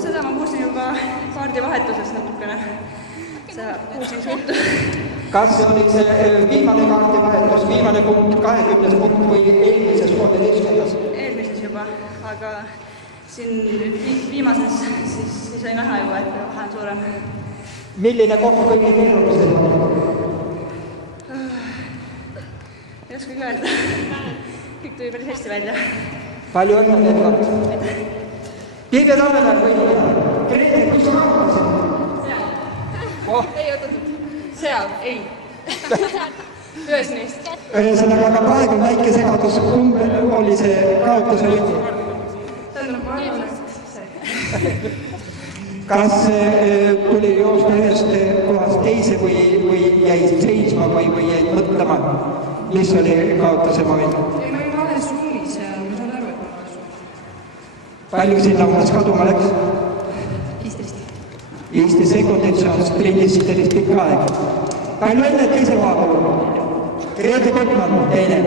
Seda ma kuulsin juba kaardivahetuses natukene. Sa kuulsin juttu. Kas see oli see viimane kaardivahetus, viimane punkt, 20. punkt või eelmises 13. Eelmises juba, aga siin viimases siis oli näha juba, et vahe on suurem. Milline koht kõige keerulisem on? Ei oskagi öelda. Kõik tuli päris hästi välja. Palju õnne veel kord. Piibe Tammemäe võidab. Grete, kus sa kaotasid? Ei otatud. Seal, ei. Ühes neist. Ühesõnaga, aga praegu on väike segadus, kumb oli see kaotuse võidu? Kas tuli joosta ühest kohast teise või jäi seisma või jäi mõtlema, mis oli kaotuse moment? Ei, ma olin vales ruumis ja ma saan aru, et ma vales ruumis. Palju sinna umbes kaduma läks? 15. 15 sekundit, see on sprindist tervist pikka aeg. Palju õnne teise koha puhul. Grete Kottmann, teine.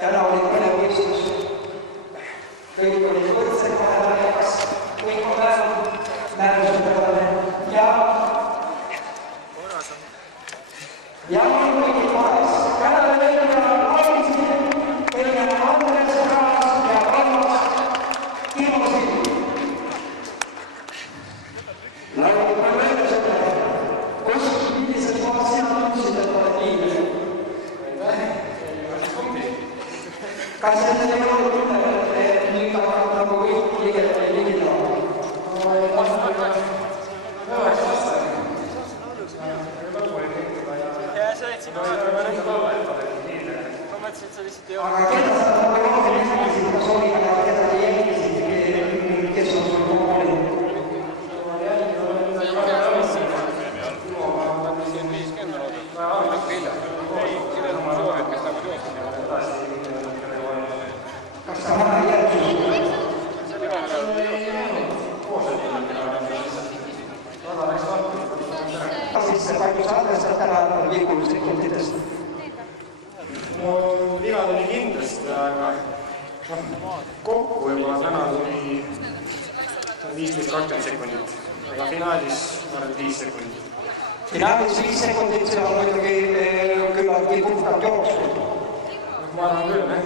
Täna oli kõnevõistlus. Kõik olid võrdsed vahepäevas, kõik on vähemalt määrusepäevane ja on kõigil vahes. Tänane võitja Laurisi, teine Andres Kraas ja kolmas Timo Sild. Lauri, palju õnne sulle. Millises kohas sina tundsid, et oled viimane? Kas see ei ole tunne, et nüüd hakkab nagu kõik ligida? Aga keda sa rohkem jälgisid, kas oli ka keda te jälgisid, kes on sul koolinud? Kas sa vähe jälgisid? Siis palju sa arvestad täna liikumissekunditest? No viga tuli kindlasti, aga kokku juba täna tuli 15-20 sekundit, aga finaalis ma arvan 5 sekundit. Finaalis 5 sekundit, see on muidugi küllaltki puhtalt jooksnud. Ma arvan küll, jah.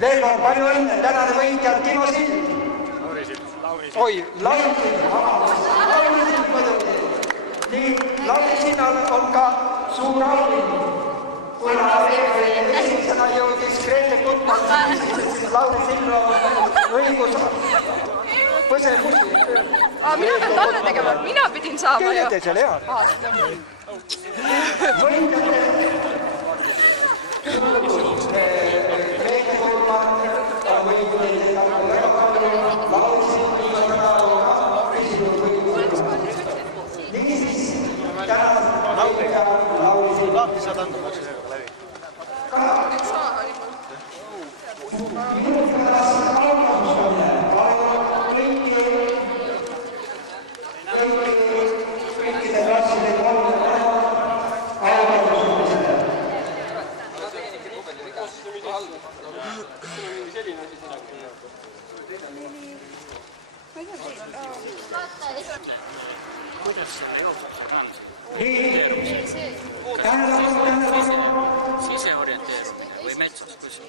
Veel kord palju õnne, tänane võitja on Timo Sild. Oi, Lauri Sild muidugi. Nii, Lauri Sildal on ka suur auhind. Kuna esimesena jõudis Grete Kottmann, siis Lauri Sildal on õigus põsepusi. Mina pean talle tegema, mina pidin saama ju. Kelle te seal head? Grete Kottmann on võinud väga palju, Lauri Sild on ka esinud võinud. Niisiis, tänan nautija Lauri Sild. Lahti saad anda, maksin sellega läbi. Minuga pärast algatustamine, kõikide klasside algatustamisele. Siseorienteerumine või metsas, kus on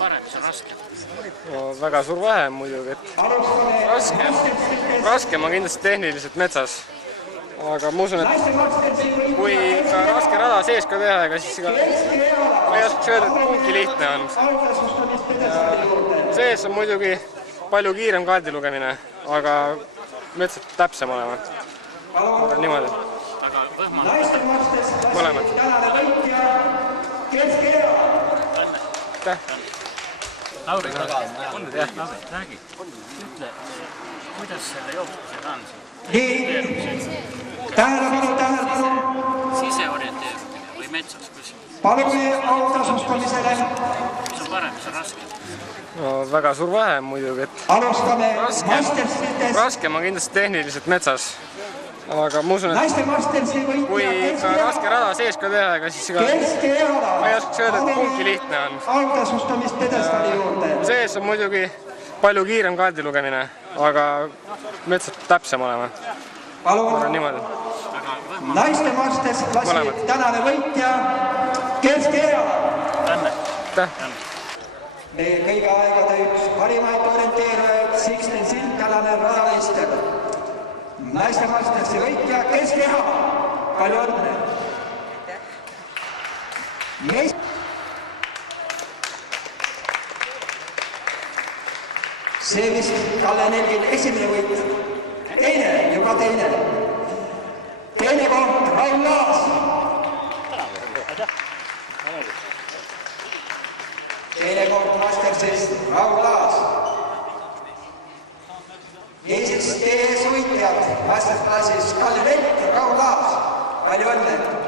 parem, mis on raske? No, väga suur vahe muidugi, et raskem on kindlasti tehniliselt metsas, aga ma usun, et kui ka raske rada sees ka teha, ega siis ma ei oskaks öelda, et kumbki lihtne on. Sees on muidugi palju kiirem kaardi lugemine, aga metsad täpsem olema. Niimoodi. Aga võhma Mõlemad. tänane võitja Kesk-Eera. Lauri, räägi. Ütle, kuidas selle jooksusega on siin? Nii, tähelepanu. Siseorienteerumine või metsas, kus? Palume autasustamisele. Mis on parem, mis on raske? No väga suur vahe muidugi, et Alustame Masterstitest. raskem on kindlasti tehniliselt metsas. Aga ma usun, et Naiste Mastersi kui võitja ka raske rada sees ka teha, ega siis ka Kesk-Eera. ma ei oskaks öelda, et kumbki lihtne on. Autasustamist pedestali juurde. Sees on muidugi palju kiirem kaardi lugemine, aga metsad täpsem olema. Palun, Niimoodi. Naiste Masters klassi Mõlemad. tänane võitja Kesk-Eera. Meie kõigi aegade üks parimaid orienteerujaid Sixten Sild, tänane radameister. Naiste Mastersi võitja Kesk-Eera. Palju õnne. See vist Kalle Nelgil esimene võit. Juba teine. Teine koht Raul Laas. Teine koht Mastersis Raul Laas. Niisiis teie ees võitjad Mastersklassis Kalle Nelk ja Raul Laas. Palju õnne.